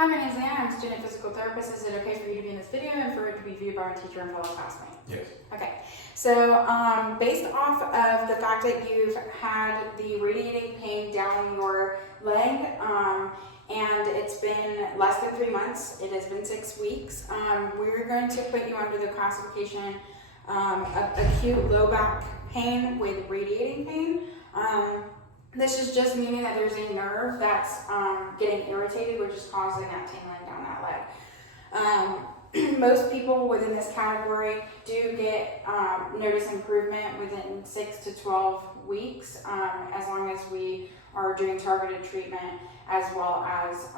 Hi, my name is Anna. I'm a student physical therapist. Is it okay for you to be in this video and for it to be viewed by our teacher and fellow classmates? Yes. Okay. So, based off of the fact that you've had the radiating pain down your leg, and it's been less than 3 months, it has been 6 weeks, we're going to put you under the classification of acute low back pain with radiating pain. This is just meaning that there's a nerve that's getting irritated, which is causing that tingling down that leg. Most people within this category do get notice improvement within 6 to 12 weeks, as long as we are doing targeted treatment as well as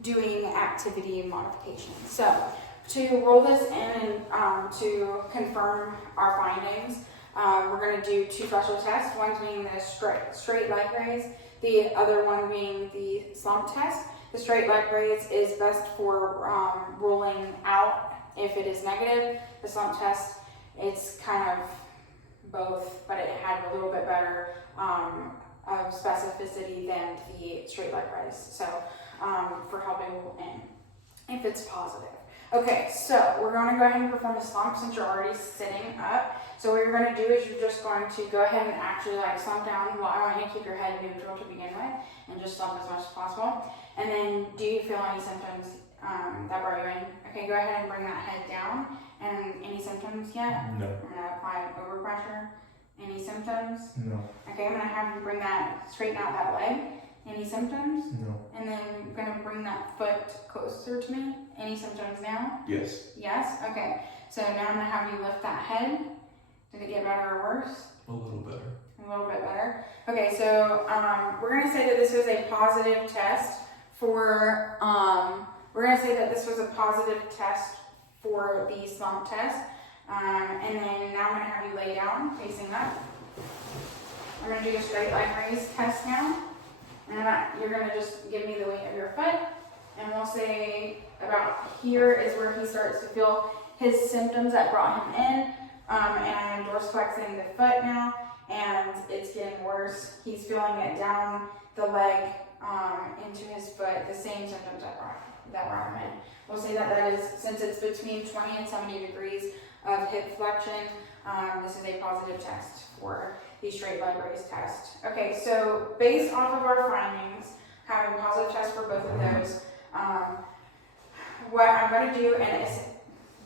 doing activity modifications. So to roll this in and to confirm our findings, we're going to do 2 special tests, one being the straight leg raise, the other one being the slump test. The straight leg raise is best for ruling out if it is negative. The slump test, it's kind of both, but it had a little bit better of specificity than the straight leg raise, so for helping rule in if it's positive. Okay, so we're going to go ahead and perform the slump since you're already sitting up. So what you're going to do is you're just going to go ahead and actually slump down. Well, I want you to keep your head neutral to begin with and just slump as much as possible. And then do you feel any symptoms that brought you in? Okay, go ahead and bring that head down. And any symptoms yet? No. I'm going to apply overpressure. Any symptoms? No. Okay, I'm going to have you bring that, straighten out that leg. Any symptoms? No. And then I'm going to bring that foot closer to me. Any symptoms now? Yes. Yes? Okay. So now I'm going to have you lift that head. Did it get better or worse? A little better. A little bit better. Okay, so we're going to say that this was a positive test for, the slump test. And then now I'm going to have you lay down, facing up. I'm going to do a straight leg raise test now. And you're going to just give me the weight of your foot. And we'll say about here is where he starts to feel his symptoms that brought him in. And I'm dorsiflexing the foot now, and it's getting worse. He's feeling it down the leg into his foot, the same symptoms that brought him in. We'll say that is, since it's between 20 and 70 degrees of hip flexion, this is a positive test for the straight leg raise test. Okay, so based off of our findings, having a positive test for both of those, what I'm going to do, and it's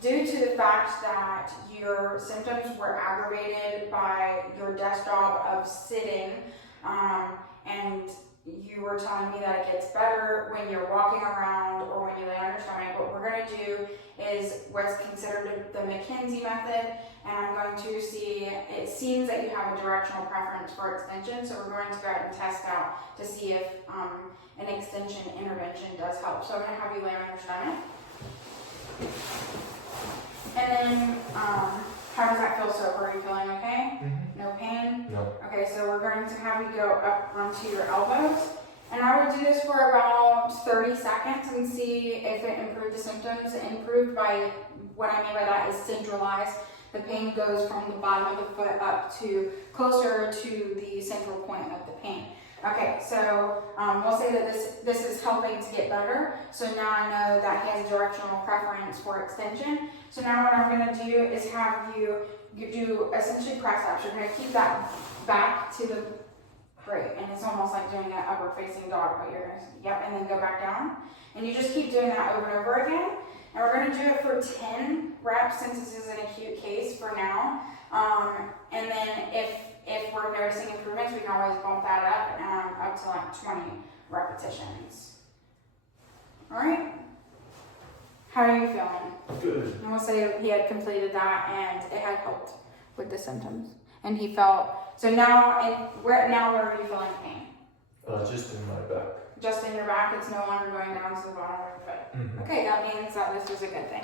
due to the fact that your symptoms were aggravated by your desk job of sitting, and you were telling me that it gets better when you're walking around or when you lay on your stomach, what we're going to do is what's considered the McKinsey method, and I'm going to see, it seems that you have a directional preference for extension, so we're going to go ahead and test out to see if an extension intervention does help. So I'm going to have you lay on your stomach. And then, how does that feel so far? Are you feeling okay? Mm-hmm. No pain? No. Okay, so we're going to have you go up onto your elbows. And I would do this for about 30 seconds and see if it improved the symptoms. Improved by, what I mean by that is centralized. The pain goes from the bottom of the foot up to closer to the central point of the pain. Okay, so we'll say that this is helping to get better. So now I know that he has a directional preference for extension. So now what I'm going to do is have you do essentially press ups. You're going to keep that back to the right, and it's almost like doing an upward facing dog, but you're going to, yep, and then go back down. And you just keep doing that over and over again. And we're going to do it for 10 reps since this is an acute case for now. And then if we're noticing improvements, we can always bump that up to like 20 repetitions. All right? How are you feeling? Good. And we'll say he had completed that and it had helped with the symptoms. And he felt, so now, where are you feeling pain? Just in my back. Just in your back, it's no longer going down to the bottom of your foot. Mm-hmm. Okay, that means that this was a good thing.